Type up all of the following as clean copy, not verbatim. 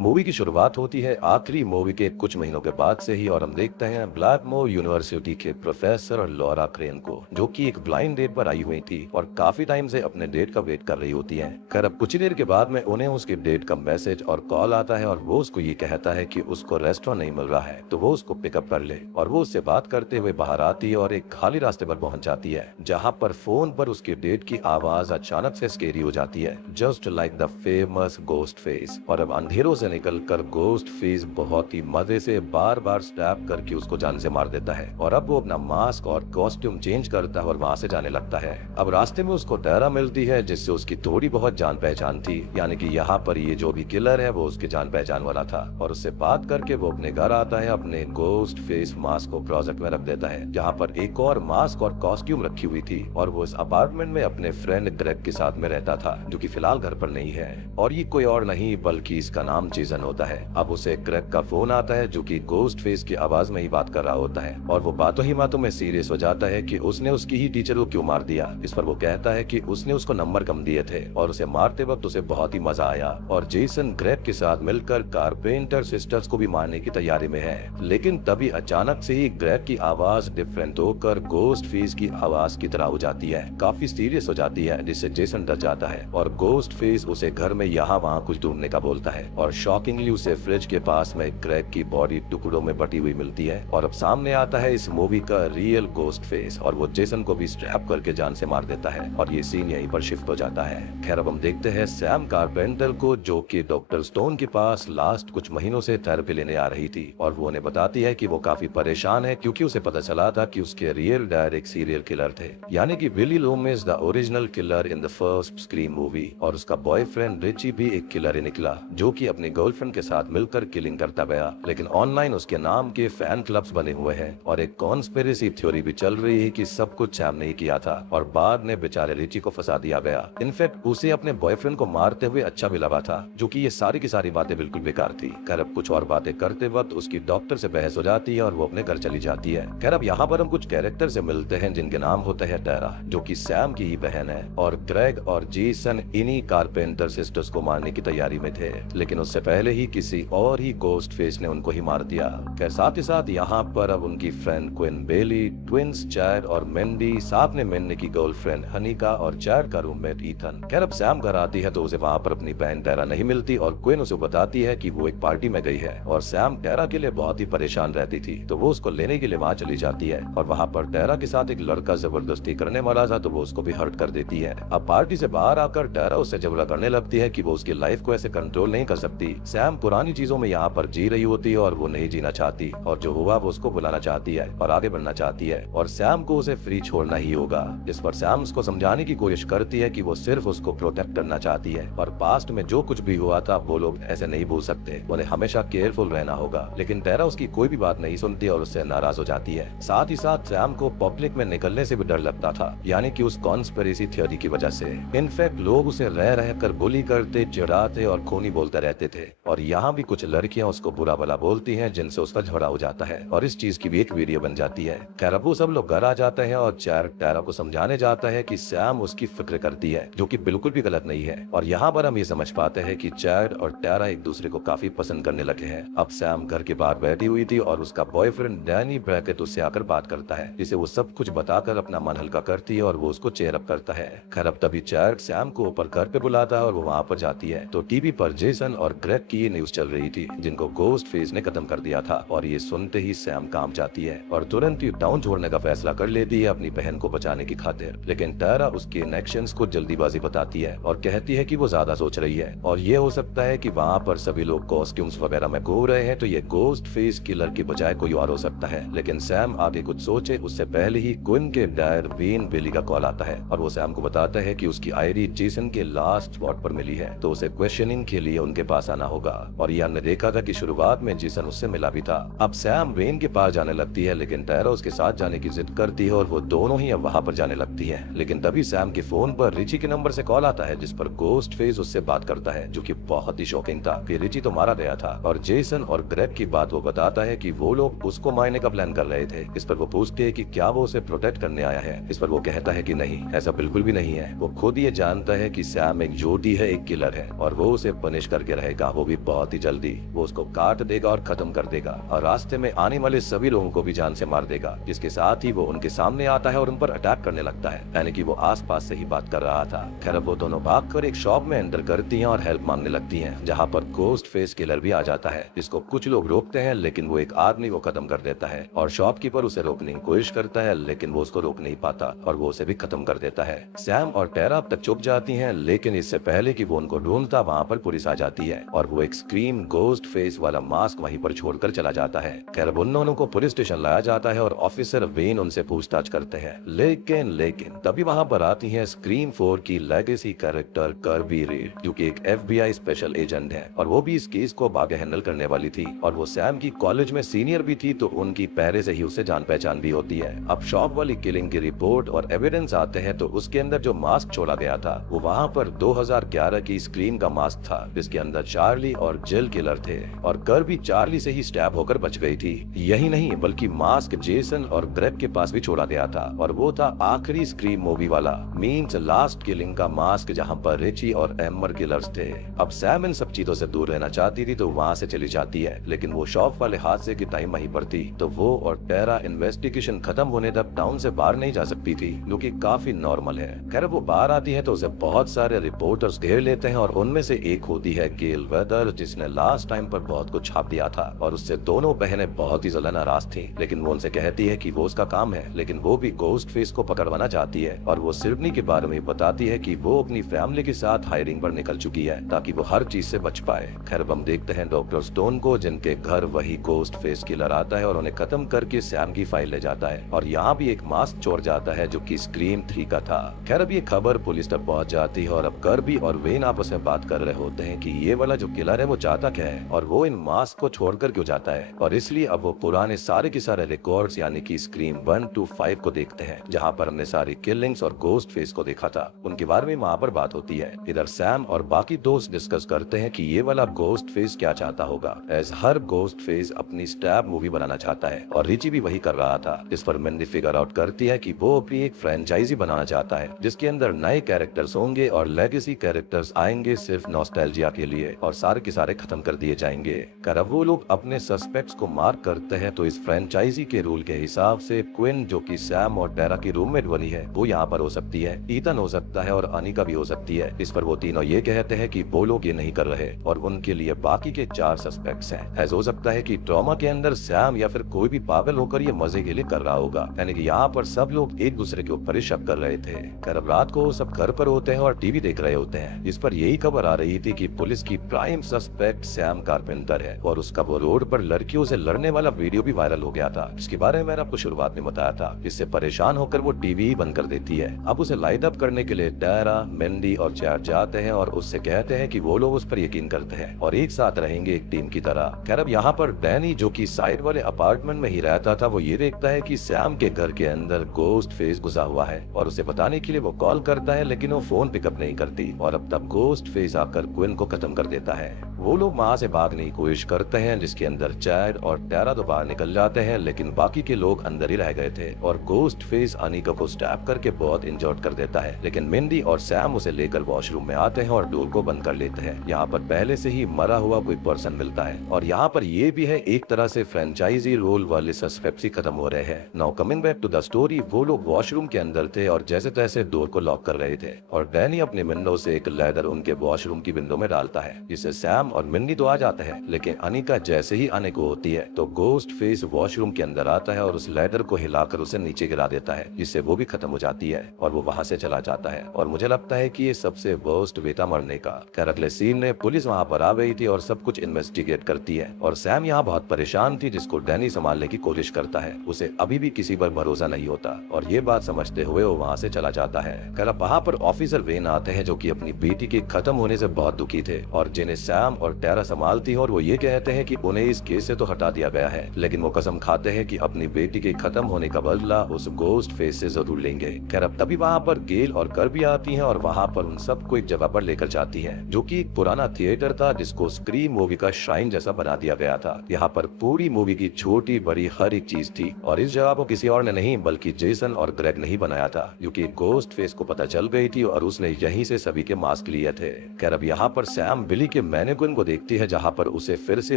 Movie की शुरुआत होती है आखिरी मूवी के कुछ महीनों के बाद से ही और हम देखते हैं ब्लैकमोर यूनिवर्सिटी के प्रोफेसर लॉरा क्रेन को, जो कि एक ब्लाइंड डेट पर आई हुई थी और काफी टाइम से अपने डेट का वेट कर रही होती हैं। खैर अब कुछ ही देर के बाद में उन्हें उसके डेट का मैसेज और कॉल आता है और वो उसको ये कहता है कि उसको रेस्टोरेंट नहीं मिल रहा है, तो वो उसको पिकअप कर ले और वो उससे बात करते हुए बाहर आती है और एक खाली रास्ते पर पहुंच जाती है, जहाँ पर फोन पर उसके डेट की आवाज अचानक से स्केरी हो जाती है, just like the famous ghost face. और अब अंधेरों से निकलकर गोस्ट फेस बहुत ही मजे से बार बार स्टैप करके उसको जान से मार देता है और अब वो अपना मास्क और कॉस्ट्यूम चेंज करता है और वहाँ से जाने लगता है। अब रास्ते में उसको टैरा मिलती है, जिससे उसकी थोड़ी बहुत जान पहचान थी, यानी कि यहाँ पर ये जो भी किलर है वो उसके जान पहचान वाला था। और उससे बात करके वो अपने घर आता है, अपने गोस्ट फेस मास्क को प्रोजेक्ट में रख देता है, जहाँ पर एक और मास्क और कॉस्ट्यूम रखी हुई थी। और वो इस अपार्टमेंट में अपने फ्रेंड ग्रेग के साथ में रहता था, जो कि फिलहाल घर पर नहीं है और ये कोई और नहीं बल्कि इसका नाम जेसन होता है। अब उसे ग्रेग का फोन आता है, जो कि गोस्ट फेस की आवाज में ही बात कर रहा होता है और वो बातों ही बातों में सीरियस हो जाता है कि उसने उसकी ही टीचर को क्यों मार दिया। इस पर वो कहता है कि उसने उसको नंबर कम दिए थे और उसे मारते वक्त उसे बहुत ही मजा आया और जेसन ग्रेग के साथ मिलकर कारपेंटर सिस्टर्स को भी मारने की तैयारी में है। लेकिन तभी अचानक से ही ग्रेग की आवाज डिफरेंट होकर गोस्ट फेस की आवाज की तरह हो जाती है, काफी सीरियस हो जाती है, जिससे जेसन डर जाता है और गोस्ट फेस उसे घर में यहाँ वहाँ कुछ ढूंढने का बोलता है। और शॉकिंगली उसे फ्रिज के पास में ग्रेग की बॉडी टुकड़ों में बटी हुई मिलती है और अब सामने आता है इस मूवी का रियल गोस्ट फेस और वो जेसन को भी स्ट्रैप करके जान से मार देता है और ये सीन यहीं पर शिफ्ट हो जाता है। खैर अब हम देखते हैं सैम कारपेंटर को, जो कि डॉक्टर स्टोन के पास लास्ट कुछ महीनों से थेरेपी लेने आ रही थी और वो उन्हें बताती है कि वो काफी परेशान है, क्योंकि उसे पता चला था कि उसके रियल डैड एक सीरियल किलर थे, यानी कि Billy Loomis the original killer in the first Scream movie. और उसका बॉयफ्रेंड रिची भी एक किलर ही निकला, जो कि अपनी गर्लफ्रेंड के साथ मिलकर किलिंग करता गया। लेकिन ऑनलाइन उसके नाम के फैन क्लब्स बने हुए हैं और एक कॉन्स्पिरेसी थ्योरी भी चल रही है कि सब कुछ सैम ने ही किया था और बाद में बेचारे रिची को फंसा दिया गया। इनफैक्ट उसे अपने बॉयफ्रेंड को मारते हुए अच्छा भी लगा था, जो कि ये सारी की सारी बातें बिल्कुल बेकार थी। खैर अब कुछ और बातें करते वक्त उसकी डॉक्टर से बहस हो जाती है और वो अपने घर चली जाती है। खैर अब यहाँ पर हम कुछ कैरेक्टर से मिलते हैं जिनके नाम होते हैं टैरा, जो कि सैम की ही बहन है, और ग्रेग और जेसन इन्हीं कारपेंटर सिस्टर्स को मारने की तैयारी में थे, लेकिन उससे पहले ही किसी और ही गोस्ट फेस ने उनको ही मार दिया। खैर साथ ही साथ यहाँ पर अब उनकी फ्रेंड क्विन बेली, ट्विंस चैड और मेंडी, साथ में मेंडी की गर्लफ्रेंड हनीका और चैड का रूममेट ईथन। खैर अब सैम घर आती है तो उसे वहाँ पर अपनी बहन टैरा नहीं मिलती और क्विन उसे बताती है कि वो एक पार्टी में गई है और सैम टैरा के लिए बहुत ही परेशान रहती थी, तो वो उसको लेने के लिए वहाँ चली जाती है और वहाँ पर टैरा के साथ एक लड़का जबरदस्ती करने वाला था, तो वो उसको भी हर्ट कर देती है। अब पार्टी से बाहर आकर टैरा उससे झगड़ा करने लगती है कि वो उसकी लाइफ को ऐसे कंट्रोल नहीं कर सकती। सैम पुरानी चीजों में यहाँ पर जी रही होती है और वो नहीं जीना चाहती और जो हुआ वो उसको बुलाना चाहती है और आगे बढ़ना चाहती है और सैम को उसे फ्री छोड़ना ही होगा। इस पर सैम उसको समझाने की कोशिश करती है कि वो सिर्फ उसको प्रोटेक्ट करना चाहती है और पास्ट में जो कुछ भी हुआ था वो लोग ऐसे नहीं भूल सकते, उन्हें हमेशा केयरफुल रहना होगा। लेकिन टैरा उसकी कोई भी बात नहीं सुनती और उससे नाराज हो जाती है। साथ ही साथ सैम को पब्लिक में निकलने से भी डर लगता था, यानी कि उस कॉन्स्पिरेसी थ्योरी की वजह से। इनफैक्ट लोग उसे रह रहकर बुली करते, चिढ़ाते और खूनी बोलते रहते थे और यहाँ भी कुछ लड़कियां उसको बुरा भला बोलती हैं, जिनसे उसका झगड़ा हो जाता है और इस चीज की भी एक वीडियो बन जाती है। खैर अब वो सब लोग घर आ जाते हैं और चैड टैरा को समझाने जाता है कि सैम उसकी फिक्र करती है, जो कि बिल्कुल भी गलत नहीं है। और यहाँ पर हम ये समझ पाते हैं कि चैड और टैरा एक दूसरे को काफी पसंद करने लगे हैं। अब सैम घर के बाहर बैठी हुई थी और उसका बॉयफ्रेंड डैनी ब्रैकेट उससे आकर बात करता है, जिसे वो सब कुछ बताकर अपना मन हल्का करती है और वो उसको चेयर अप करता है। खैर अब तभी चैड सैम को ऊपर घर पे बुलाता है और वो वहाँ पर जाती है तो टीवी पर जेसन और ग्रेग की न्यूज चल रही थी, जिनको गोस्ट फेस ने खत्म कर दिया था। और ये सुनते ही सैम काम जाती है और तुरंत ही टाउन छोड़ने का फैसला कर लेती है अपनी बहन को बचाने की खातिर। लेकिन टैरा उसके एक्शंस को जल्दीबाजी बताती है और कहती है कि वो ज्यादा सोच रही है और ये हो सकता है कि वहाँ पर सभी लोग कॉस्ट्यूम्स वगैरह में घूम रहे हैं, तो ये गोस्ट फेस किलर की बजाय कोई और हो सकता है। लेकिन सैम आगे कुछ सोचे उससे पहले ही क्विन के डैड वेन बेली का कॉल आता है और वो सैम को बताता है कि उसकी आईडी जेसन के लास्ट स्पॉट पर मिली है, तो उसे क्वेश्चनिंग के लिए उनके पास आना होगा। और ये हमने देखा था कि शुरुआत में जेसन उससे मिला भी था। अब सैम वेन के पास जाने लगती है, लेकिन टैरा उसके साथ जाने की जिद करती है और वो दोनों ही अब वहाँ पर जाने लगती है। लेकिन तभी सैम के फोन पर रिची के नंबर से कॉल आता है, जिस पर गोस्ट फेस उससे बात करता है, जो कि बहुत ही शॉकिंग था कि रिची तो मारा गया था। और जेसन और ग्रेग की बात वो बताता है कि वो लोग उसको मारने का प्लान कर रहे थे। इस पर वो पूछती है कि क्या वो उसे प्रोटेक्ट करने आया है। इस पर वो कहता है कि नहीं, ऐसा बिल्कुल भी नहीं है। वो खुद ये जानता है कि सैम एक जोटी है, एक किलर है और वो उसे पनिश करके रहेगा, वो भी बहुत ही जल्दी वो उसको काट देगा और खत्म कर देगा और रास्ते में आने वाले सभी लोगों को भी जान से मार देगा। इसके साथ ही वो उनके सामने आता है और उन पर अटैक करने लगता है, यानी कि वो आसपास से ही बात कर रहा था। खैर वो दोनों भागकर एक शॉप में एंटर करती हैं और हेल्प मांगने लगती हैं, जहाँ पर गोस्ट फेस किलर भी आ जाता है। इसको कुछ लोग रोकते हैं लेकिन वो एक आदमी वो खत्म कर देता है और शॉपकीपर उसे रोकने की कोशिश करता है, लेकिन वो उसको रोक नहीं पाता और वो उसे भी खत्म कर देता है। सैम और टेरा अब तक चुप जाती हैं, लेकिन इससे पहले कि वो उनको ढूंढता वहाँ पर पुलिस आ जाती है और वो एक स्क्रीम गोस्ट फेस वाला मास्क वहीं पर छोड़कर चला जाता है। खैर उन दोनों को पुलिस स्टेशन लाया जाता है और ऑफिसर वेन उनसे पूछताछ करते हैं, लेकिन तभी वहाँ पर आती है स्क्रीम 4 की लेगेसी कैरेक्टर कर्बी रीड, जो कि एक FBI स्पेशल एजेंट है और वो भी इस केस को आगे हैंडल करने वाली थी और वो सैम की कॉलेज में सीनियर भी थी, तो उनकी पहले से ही उसे जान पहचान भी होती है। अब शॉप वाली किलिंग की रिपोर्ट और एविडेंस आते हैं तो उसके अंदर जो मास्क छोड़ा गया था वो वहाँ पर 2011 की स्क्रीम का मास्क था, जिसके अंदर चार्ली और जिल किलर थे और कर्बी चार्ली से ही स्टैब होकर बच गई थी। यही नहीं बल्कि मास्क जेसन और ग्रेग के पास भी छोड़ा गया था और वो था आखिरी स्क्रीम मूवी वाला मीन्स लास्ट किलिंग का मास्क, जहाँ पर रिची और एम्बर किलर्स थे। अब सैम इन सब चीजों से दूर रहना चाहती थी तो वहाँ से चली जाती है, लेकिन वो शॉप वाले हादसे की टाइम वहीं पर थी, तो वो और टेरा इन्वेस्टिगेशन खत्म होने तक टाउन से बाहर नहीं जा सकती थी, जो कि काफी नॉर्मल है। खैर वो बाहर आती है तो उसे बहुत सारे रिपोर्टर्स घेर लेते हैं और उनमें से एक होती है गेल वेदर, जिसने लास्ट टाइम पर बहुत कुछ छाप दिया था और उससे दोनों बहनें बहुत ही ज्यादा नाराज थी। लेकिन वो उनसे कहती है कि वो उसका काम है, लेकिन वो भी गोस्ट फेस को पकड़वाना चाहती है और वो सिडनी के बारे में बताती है कि वो अपनी फैमिली के साथ हायरिंग पर निकल चुकी है ताकि वो हर चीज से बच पाए। खैर हम देखते हैं डॉक्टर स्टोन को, जिनके घर वही गोस्ट फेस किलर आता है और उन्हें खत्म करके सैम की फाइल ले जाता है और यहाँ भी एक मास्क छोड़ जाता है जो कि स्क्रीम 3 का था। खैर अब ये खबर पुलिस तक पहुंच जाती है और अब कर्बी और वेन आपस में बात कर रहे होते हैं कि ये वाला जो किलर है वो चाहता क्या है और वो इन मास्क को छोड़कर क्यों जाता है, और इसलिए अब वो पुराने सारे के सारे रिकॉर्ड्स यानी कि स्क्रीम 1 to 5 को देखते हैं, जहाँ पर हमने सारी किलिंग्स और गोस्ट फेस को देखा था। उनके बारे में वहाँ पर बात होती है। इधर सैम और बाकी दोस्त डिस्कस करते हैं कि ये वाला गोस्ट फेस क्या चाहता होगा, एज हर गोस्ट फेस अपनी स्टैब मूवी बनाना चाहता है और रिची भी वही कर रहा था। इस पर मिंडी फिगर आउट करती है कि वो अपनी एक फ्रेंचाइजी बनाना चाहता है जिसके अंदर नए कैरेक्टर्स होंगे और लेगेसी कैरेक्टर्स आएंगे सिर्फ नॉस्टैल्जिया के लिए और सारे के सारे खत्म कर दिए जाएंगे। कर अब वो लोग अपने सस्पेक्ट्स को मार्क करते हैं तो इस फ्रेंचाइजी के रूल के हिसाब से क्विन, जो कि सैम और टेरा की रूममेट बनी है, वो यहाँ पर हो सकती है, ईथन हो सकता है और अनिका भी हो सकती है। इस पर वो तीनों ये कहते हैं कि वो लोग ये नहीं कर रहे और उनके लिए बाकी के 4 सस्पेक्ट्स हैं। ऐसा हो सकता है कि ट्रॉमा के अंदर सैम या फिर कोई भी पागल होकर ये मजे के लिए कर रहा होगा, यानी कि यहाँ पर सब लोग एक दूसरे के ऊपर शक कर रहे थे। खैर अब रात को सब घर पर होते हैं और टीवी देख रहे होते हैं। इस पर यही खबर आ रही थी कि पुलिस की प्राइम सस्पेक्ट सैम कारपेंटर है और उसका वो रोड पर लड़कियों से लड़ने वाला वीडियो भी वायरल हो गया था, जिसके बारे में मैंने आपको शुरुआत में बताया था। इससे परेशान होकर वो टीवी ही बंद कर देती है। अब उसे लाइट अप करने के लिए टेरा, मिंडी और चैट जाते हैं और उससे कहते हैं कि वो लोग उस पर यकीन करते हैं और एक साथ रहेंगे एक टीम की तरह। खैर अब यहाँ पर डैनी, जो कि साइड वाले अपार्टमेंट में ही रहता था, वो ये देखता है कि सैम के घर के अंदर गोस्ट फेस घुसा हुआ है और उसे बताने के लिए वो कॉल करता है, लेकिन वो फोन पिकअप नहीं करती और अब तब गोस्ट फेस आकर क्विन को खत्म कर देता है। वो लोग वहाँ से भागने की कोशिश करते हैं, जिसके अंदर चैड और टेरा तो बाहर निकल जाते हैं, लेकिन बाकी के लोग अंदर ही रह गए थे और गोस्ट फेस अनिका को स्टैब करके बहुत इंजर्ड कर देता है। लेकिन मिंडी और सैम उसे लेकर वॉशरूम में आते हैं और डोर को बंद कर लेते हैं। यहाँ पर पहले से ही मरा हुआ कोई पर्सन मिलता है और यहाँ पर ये भी है एक तरह से फ्रेंचाइजी रोल वाले सस्पेक्ट्स ही खत्म हो रहे हैं। Now coming back to the story, वो लोग वॉशरूम के अंदर थे और जैसे तैसे डोर को लॉक कर रहे थे और डैनी अपने विंडो से एक लेदर उनके वॉशरूम की विंडो में डालता है, जिससे सैम और मिंडी तो आ जाते हैं, लेकिन अनिका जैसे ही आने को होती है तो गोस्ट फेस वॉशरूम के अंदर आता है और उस लेदर को हिलाकर उसे नीचे गिरा देता है, जिससे वो भी खत्म हो जाती है और वो वहाँ से चला जाता है। और मुझे लगता है कि ये सबसे वर्स्ट वे था मरने का। खैर अगले सीन में पुलिस वहाँ पर आ गई थी और सब कुछ इन्वेस्टिगेट करती है और सैम यहाँ बहुत परेशान थी, जिसको डैनी संभालने की कोशिश करता है। उसे अभी भी किसी पर भरोसा नहीं होता और ये बात समझते हुए वो वहाँ से चला जाता है। खैर वहाँ पर ऑफिसर वेन आते हैं, जो कि अपनी बेटी के खत्म होने से बहुत दुखी थे और जिन्हें सैम और टेरा संभालती है और वो ये कहते हैं कि उन्हें इस केस से तो हटा दिया गया है, लेकिन वो कसम खाते हैं कि अपनी बेटी के खत्म होने का बदला उस गोस्ट फेस से जरूर लेंगे। खैर अब तभी वहाँ पर गेल और कर्बी आती हैं और वहाँ पर उन सबको एक जगह पर लेकर जाती हैं, जो कि एक पुराना थिएटर था जिसको स्क्रीम मूवी का श्राइन जैसा बना दिया गया था। यहाँ पर पूरी मूवी की छोटी बड़ी हर एक चीज थी और इस जगह को किसी और ने नहीं बल्कि जेसन और ग्रेग ने ही बनाया था, क्योंकि गोस्ट फेस को पता चल गई थी और उसने यहीं से सभी के मास्क लिए थे। खैर अब यहाँ पर सैम बिली के मैनेक्विन रेस्टोरेंट को देखती है जहाँ पर उसे फिर से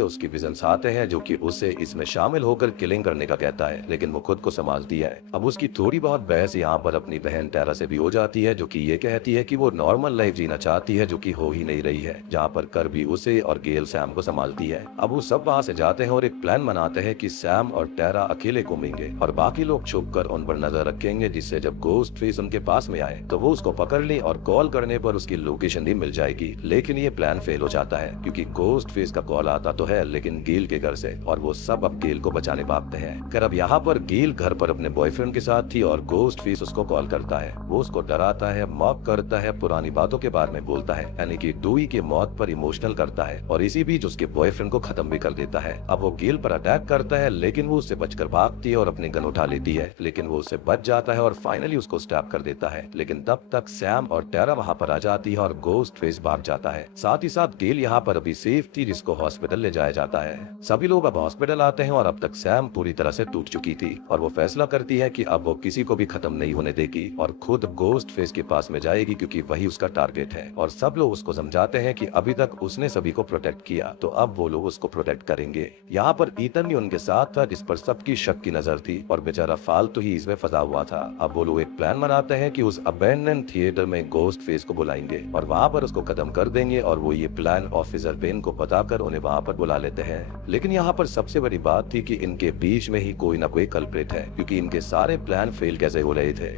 उसकी विजन्स आते हैं जो कि उसे इसमें शामिल होकर किलिंग करने का कहता है, लेकिन वो खुद को संभालती है। अब उसकी थोड़ी बहुत बहस यहाँ पर अपनी बहन टेरा से भी हो जाती है जो कि ये कहती है कि वो नॉर्मल लाइफ जीना चाहती है जो कि हो ही नहीं रही है, जहाँ पर कर्बी उसे और गेल सैम को संभालती है। अब वो सब वहाँ से जाते हैं और एक प्लान बनाते हैं कि सैम और टेरा अकेले घूमेंगे और बाकी लोग छुप कर उन पर नजर रखेंगे, जिससे जब गोस्ट फेस उनके पास में आए तो वो उसको पकड़ ले और कॉल करने पर उसकी लोकेशन भी मिल जाएगी। लेकिन ये प्लान फेल हो जाता है क्योंकि गोस्ट फेस का कॉल आता तो है लेकिन गेल के घर से, और वो सब अब गेल को बचाने भागते हैं। कर अब यहाँ पर गेल घर पर अपने बॉयफ्रेंड के साथ थी और गोस्ट फेस उसको कॉल करता है। वो उसको डराता है, मॉक करता है, पुरानी बातों के बारे में बोलता है, यानी कि डूई की मौत पर इमोशनल करता है और इसी बीच उसके बॉयफ्रेंड को खत्म भी कर देता है। अब वो गेल पर अटैक करता है लेकिन वो उससे बचकर भागती है और अपनी गन उठा लेती है, लेकिन वो उससे बच जाता है और फाइनली उसको स्टैप कर देता है। लेकिन तब तक सैम और टेरा वहाँ पर आ जाती है और गोस्ट फेस भाग जाता है। साथ ही साथ गेल यहाँ पर अभी सेफ थी जिसको हॉस्पिटल ले जाया जाता है। सभी लोग अब हॉस्पिटल आते हैं और अब तक सैम पूरी तरह से टूट चुकी थी और वो फैसला करती है कि अब वो किसी को भी खत्म नहीं होने देगी और खुद गोस्ट फेस के पास में जाएगी क्योंकि वही उसका टारगेट है। और सब लोग उसको समझाते हैं कि अभी तक उसने सभी को प्रोटेक्ट किया तो अब वो लोग उसको प्रोटेक्ट करेंगे। यहाँ पर ईथन भी उनके साथ था जिस पर सबकी शक की नजर थी और बेचारा फालतू ही इसमें फंसा हुआ था। अब वो लोग एक प्लान बनाते हैं कि उस अबेंडन थिएटर में गोस्ट फेस को बुलाएंगे और वहाँ पर उसको खत्म कर देंगे और वो ये प्लान ऑफिसर पेन को बताकर उन्हें वहाँ पर बुला लेते हैं। लेकिन यहाँ पर सबसे बड़ी बात थी कि इनके बीच में ही कोई ना कोई कल्प्रिट है क्योंकि इनके सारे प्लान फेल कैसे हो रहे थे।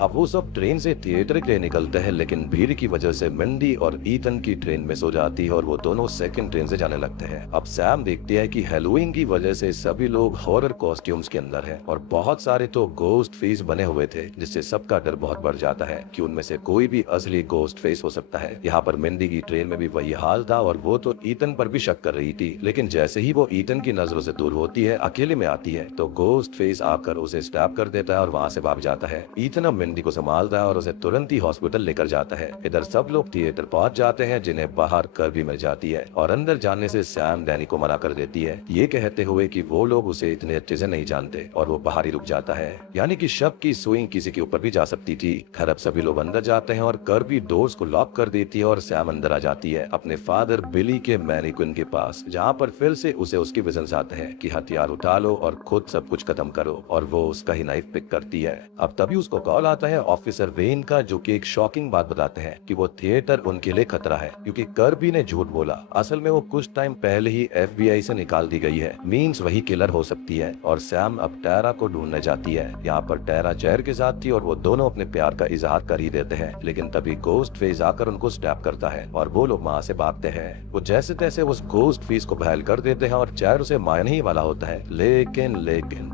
अब वो सब ट्रेन से थिएटर के लिए निकलते हैं लेकिन भीड़ की वजह से मिंडी और ईथन की ट्रेन मिस हो जाती है और वो दोनों सेकंड ट्रेन से जाने लगते हैं। अब सैम देखती है कि हैलोवीन की वजह से सभी लोग हॉरर कॉस्ट्यूम्स के अंदर हैं और बहुत सारे तो गोस्ट फेस बने हुए थे, जिससे सबका डर बहुत बढ़ जाता है कि उनमें से कोई भी असली गोस्ट फेस हो सकता है। यहाँ पर मिंडी की ट्रेन में भी वही हाल था और वो तो ईथन पर भी शक कर रही थी, लेकिन जैसे ही वो ईथन की नजरों से दूर होती है, अकेले में आती है, तो गोस्ट फेस आकर उसे स्टैप कर देता है और वहाँ से भाग जाता है। ईथन अब मिंडी को संभालता है और उसे तुरंत ही हॉस्पिटल लेकर जाता है। इधर सब लोग थिएटर पहुंच जाते हैं जिन्हें बाहर कर भी मिल जाती है और अंदर जाने से सैम डैनी को मना कर देती है, ये कहते हुए कि वो लोग उसे इतने अच्छे से नहीं जानते, और वो बाहर ही रुक जाता है। यानी कि शव की सुई किसी के ऊपर भी जा सकती थी। खैर अब सभी लोग अंदर जाते हैं और कर भी डोर्स को लॉक कर देती है और सैम अंदर आ जाती है अपने फादर बिली के मैनिक्विन के पास, जहाँ पर फिर से उसे उसकी विजन्स आते हैं कि हथियार उठा लो और खुद सब कुछ खत्म करो, और वो उसका ही नाइफ पिक करती है। अब तभी उसको कॉल आता है ऑफिसर वेन का, जो कि एक शॉकिंग बात बताते हैं कि वो थिएटर उनके लिए खतरा है क्योंकि कर्बी ने झूठ बोला। असल में वो कुछ टाइम पहले ही FBI से निकाल दी गई है, मींस वही किलर हो सकती है। और सैम अब टेरा को ढूंढने जाती है। यहाँ पर टेरा जहर के साथ थी और वो दोनों अपने प्यार का इजहार कर ही देते हैं, लेकिन तभी गोस्ट फेस आकर उनको स्टैप करता है और वो लोग वहाँ से भागते हैं। वो जैसे तैसे उस गोस्ट फेस को घायल कर देते हैं और जहर उसे मारने ही वाला होता है, लेकिन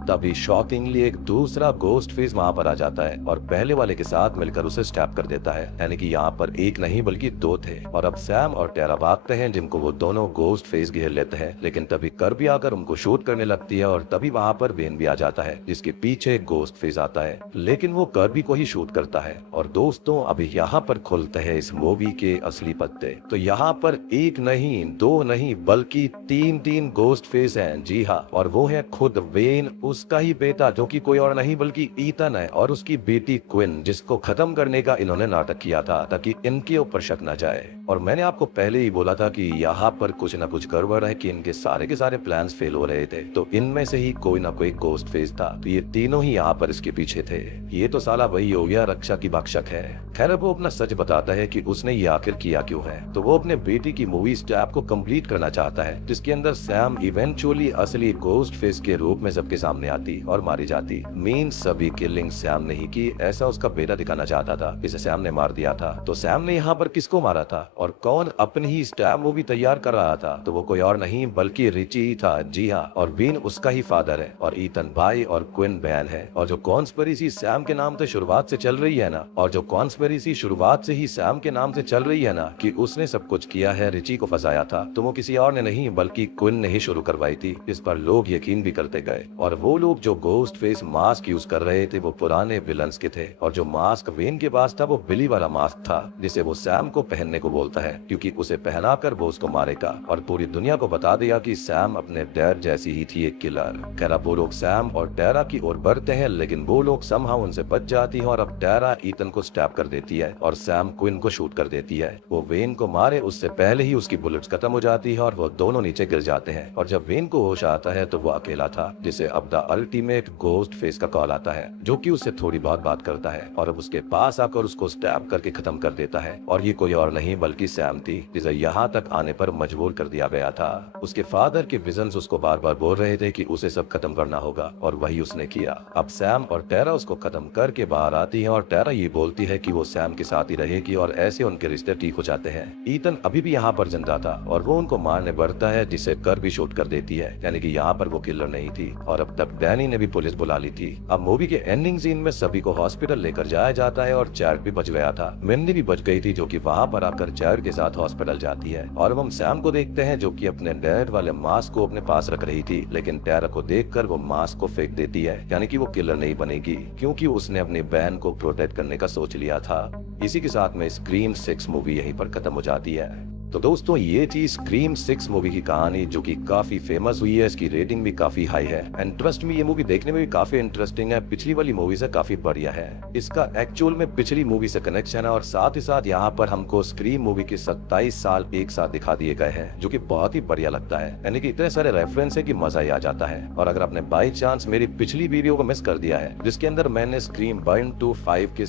तभी शॉकिंगली एक दूसरा गोस्ट फेस वहाँ पर आ जाता है और पहले वाले के साथ मिलकर उसे स्टैप कर देता है। यानी कि यहाँ पर एक नहीं बल्कि दो थे और अब सैम और टेरा भागते हैं जिनको वो दोनों गोस्ट फेस घेर लेते हैं, लेकिन तभी कर्बी आकर उनको शूट करने लगती है और तभी वहाँ पर वेन भी आ जाता है जिसके पीछे गोस्ट फेस आता है, लेकिन वो कर्बी को ही शूट करता है। और दोस्तों अभी यहाँ पर खुलते हैं इस मूवी के असली पत्ते। तो यहाँ पर एक नहीं, दो नहीं, बल्कि तीन गोस्ट फेस हैं। जी हाँ, और वो है खुद वेन, उसका ही बेटा जो कि कोई और नहीं बल्कि ईथन है, और उसकी बेटी क्विन, जिसको खत्म करने का इन्होंने नाटक किया था ताकि इनके ऊपर शक न जाए। और मैंने आपको पहले ही बोला था कि यहाँ पर कुछ न कुछ गड़बड़ है कि इनके सारे के सारे प्लान्स फेल हो रहे थे, तो इनमें से ही कोई ना कोई गोस्ट फेस था। तो ये तीनों ही यहाँ पर इसके पीछे थे। ये तो साला वही हो गया, रक्षा की बख्शक है। खैर वो अपना सच बताता है कि उसने ये आखिर किया क्यों है। तो वो अपने बेटी की मूवी स्टैप को कंप्लीट करना चाहता है, जिसके अंदर सैम इवेंचुअली असली गोस्ट फेस के रूप में सबके सामने आती और मारी जाती। मीन्स सभी किलिंग सैम ने ही की, ऐसा उसका बेटा दिखाना चाहता था, इसे सैम ने मार दिया था। तो सैम ने यहाँ पर किसको मारा था और कौन अपनी ही स्टैप मूवी तैयार कर रहा था? तो वो कोई और नहीं बल्कि रिची ही था। जी हाँ, और बीन उसका ही फादर है और ईथन भाई और क्विन बहन है। और जो कॉन्स्पिरेसी सैम के नाम से शुरुआत से चल रही है ना, और जो कॉन्स्पिरेसी शुरुआत से ही सैम के नाम से चल रही है ना कि उसने सब कुछ किया है, रिची को फंसाया था, तो वो किसी और ने नहीं बल्कि क्विन ने ही शुरू करवाई थी। इस पर लोग यकीन भी करते गए और वो लोग जो गोस्ट फेस मास्क यूज कर रहे थे वो पुराने विलन्स के थे और जो मास्क वेन के पास था वो बिली वाला मास्क था जिसे वो सैम को पहनने को बोलता है क्योंकि उसे पहनाकर वो उसको मारेगा और पूरी दुनिया को बता दिया कि सैम अपने डैड जैसी ही थी एक किलर। खैर अब वो लोग सैम और टैरा की ओर बढ़ते हैं लेकिन वो लोग समहाउ उनसे बच जाती हैं और अब टैरा ईथन को स्टैब कर देती है और सैम क्विन को शूट कर देती है। वो वेन को मारे उससे पहले ही उसकी बुलेट्स खत्म हो जाती है और वो दोनों नीचे गिर जाते हैं और जब वेन को होश आता है तो वो अकेला था जिसे अब द अल्टीमेट गोस्ट फेस का कॉल आता है जो कि उससे थोड़ी बहुत बात करता है और अब उसके पास आकर उसको स्टैब करके खत्म कर देता है और ये कोई और नहीं बल्कि सैम थी जिसे यहाँ तक आने पर मजबूर कर दिया गया था। उसके फादर के विजन्स उसको बार बार बोल रहे थे कि उसे सब खत्म करना होगा और वही उसने किया। अब सैम और टैरा उसको खत्म करके बाहर आती है और टैरा ये बोलती है कि वो सैम के साथ ही रहेगी और ऐसे उनके रिश्ते ठीक हो जाते हैं। ईथन अभी भी यहाँ पर जिंदा था और वो उनको मारने बढ़ता है जिसे कर भी शूट कर देती है यानी कि यहाँ पर वो किलर नहीं थी और अब तक डैनी ने भी पुलिस बुला ली थी। अब मूवी के एंडिंग सीन में सभी को हॉस्पिटल लेकर जाया जाता है और चैट भी बच गया था। मिंडी भी बच गई थी जो कि वहाँ पर आकर चैट के साथ हॉस्पिटल जाती है और अब हम सैम को देखते हैं जो कि अपने डैड वाले मास्क को अपने पास रख रही थी लेकिन टैरा को देखकर वो मास्क को फेंक देती है यानी कि वो किलर नहीं बनेगी क्योंकि उसने अपनी बहन को प्रोटेक्ट करने का सोच लिया था। इसी के साथ में स्क्रीम 6 मूवी यहीं पर खत्म हो जाती है। तो दोस्तों ये थी स्क्रीम 6 मूवी की कहानी जो कि काफी फेमस हुई है। इसकी रेटिंग भी काफी हाई है एंड ट्रस्ट में ये मूवी देखने में भी काफी इंटरेस्टिंग है। पिछली वाली मूवी से काफी बढ़िया है। इसका एक्चुअल में पिछली मूवी से कनेक्शन है और साथ ही साथ यहाँ पर हमको स्क्रीम मूवी के 27 साल एक साथ दिखा दिए गए हैं जो कि बहुत ही बढ़िया लगता है। यानी कि इतने सारे रेफरेंस है कि मजा ही आ जाता है। और अगर आपने बाई चांस मेरी पिछली वीडियो को मिस कर दिया है जिसके अंदर मैंने स्क्रीम 1 to 5 के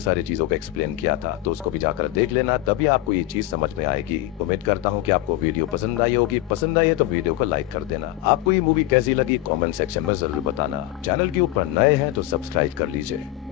सारे चीजों को एक्सप्लेन किया था तो उसको भी जाकर देख लेना, तभी आपको ये चीज समझ में आएगी। उम्मीद करता हूँ कि आपको वीडियो पसंद आई होगी। पसंद आई है तो वीडियो को लाइक कर देना। आपको ये मूवी कैसी लगी कमेंट सेक्शन में जरूर बताना। चैनल के ऊपर नए हैं तो सब्सक्राइब कर लीजिए।